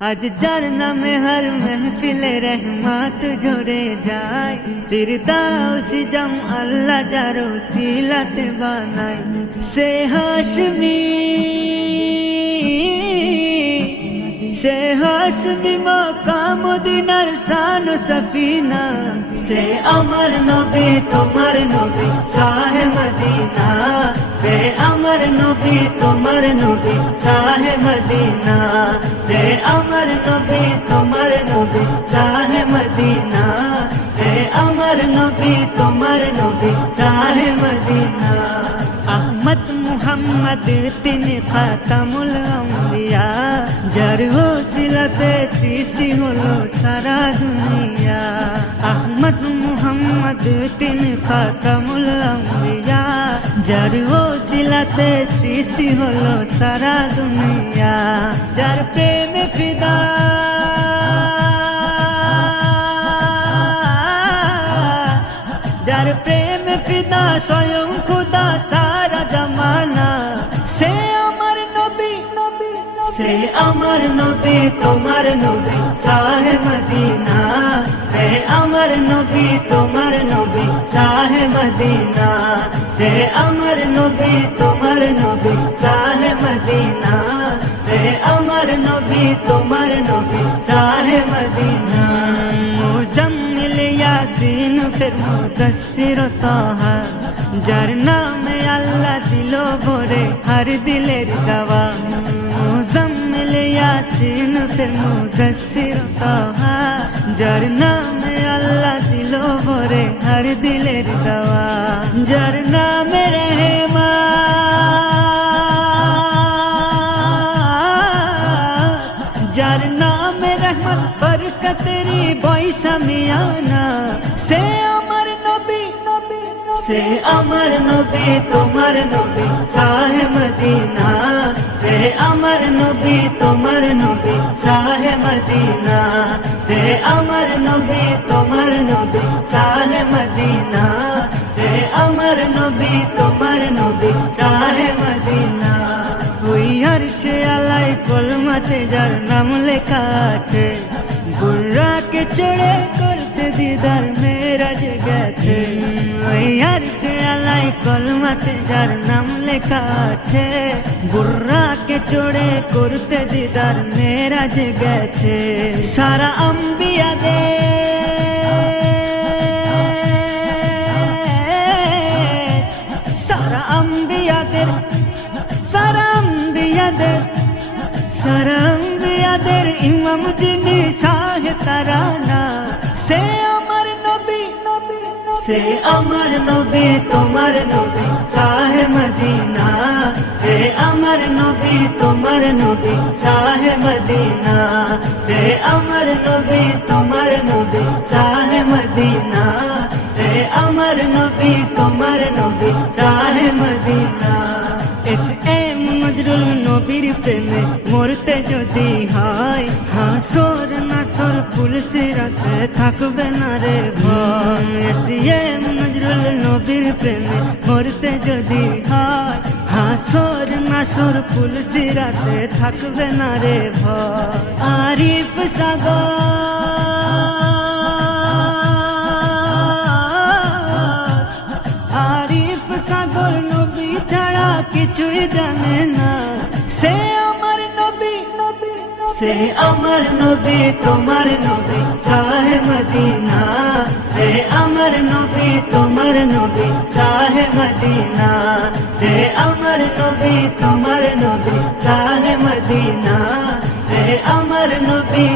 আজ যার নামে হর মেহফিলে রহমত ঝরে যায়, ফিরদাউসি জাম আল্লাহ যার ওসিলাতে বানায়। সে হাশমি মক্কা মদিনার শান সফিনা। সে আমার নবী তোমার নবী শাহে মদিনা। সে আমার নবী তোমার নবী শাহে মদিনা। সে আমার নবী তোমার নবী শাহে মদিনা। সে আমার নবী তোমার নবী শাহে মদিনা। আহমদ মুহাম্মদ তিনি খাতামুল আম্বিয়া, যার ওসিলাতে সৃষ্টি হলো সারা দুনিয়া। আহমদ মুহাম্মদ তিনি খাতামুল আম্বিয়া, যার ওসিলাতে সৃষ্টি হলো সারা দুনিয়া। যার প্রেমে ফিদা যার প্রেম ফিদা স্বয়ং খুদা সারা জমানা। সে আমার নবী সে আমার নবী তোমার নবী শাহে মদিনা। সে আমার নবী তোমার নবী শাহে মদিনা। সে আমার নবী তোমার নবী শাহে মদিনা। সে আমার নবী তোমার নবী শাহে মদিনা। মুজাম্মিল ইয়াসিন ফির মুদস্সির তাহা, যার নামে আল্লাহ দিল ভরে হর দিলের দাওয়া। মুজাম্মিল ইয়াসিন ফির মুদস্সির তাহা, যার নামে আল্লাহ দিল ভরে হর দিলের দাওয়া। যার নামে যার নামে রহমত বরকতেরি বৈশা মিয়ানা। সে আমার নবী সে আমার নবী তোমার নবী শাহে মদিনা। সে আমার নবী তোমার নবী শাহে মদিনা। সে আমার নবী তোমার নবী শাহে মদিনা। সে আমার নবী তোমার নবী শাহে মদিনা। ওই আরশে আলাই কলমাতে যার নাম লেখা আছে, বুর্রাকে চড়ে করতে দিদার মেরাজ গেছে। ওই আরশে আলাই কলমাতে যার নাম লেখা আছে, বুর্রাকে চড়ে করতে দিদার মেরাজ গেছে। সারা আম্বিয়াদের ইমাম যিনি শাহে তারানা। সে আমার নবী সে আমার নবী তোমার নবী শাহে মদিনা। সে আমার নবী তোমার নবী শাহে মদিনা। সে আমার নবী তোমার নবী শাহে মদিনা। সে আমার নবী তোমার নবী শাহে মদিনা। এসএম নজরুল নবীর প্রেমে মরতে যদি হয়, হাসর নাসর পুলসিরাতে থাকবে না রে ভয়। এসএম নজরুল নবীর প্রেমে মরতে যদি হয়, হাসর নাসর পুলসিরাতে থাকবে না রে ভয়। আরিফ সাগর নবী ছাড়া কিছুই জানে না। সে আমার নবী সে আমার নবী তোমার নবী শাহে মদিনা। সে আমার নবী তোমার নবী শাহে মদিনা। সে আমার নবী তোমার নবী শাহে মদিনা। সে আমার নবী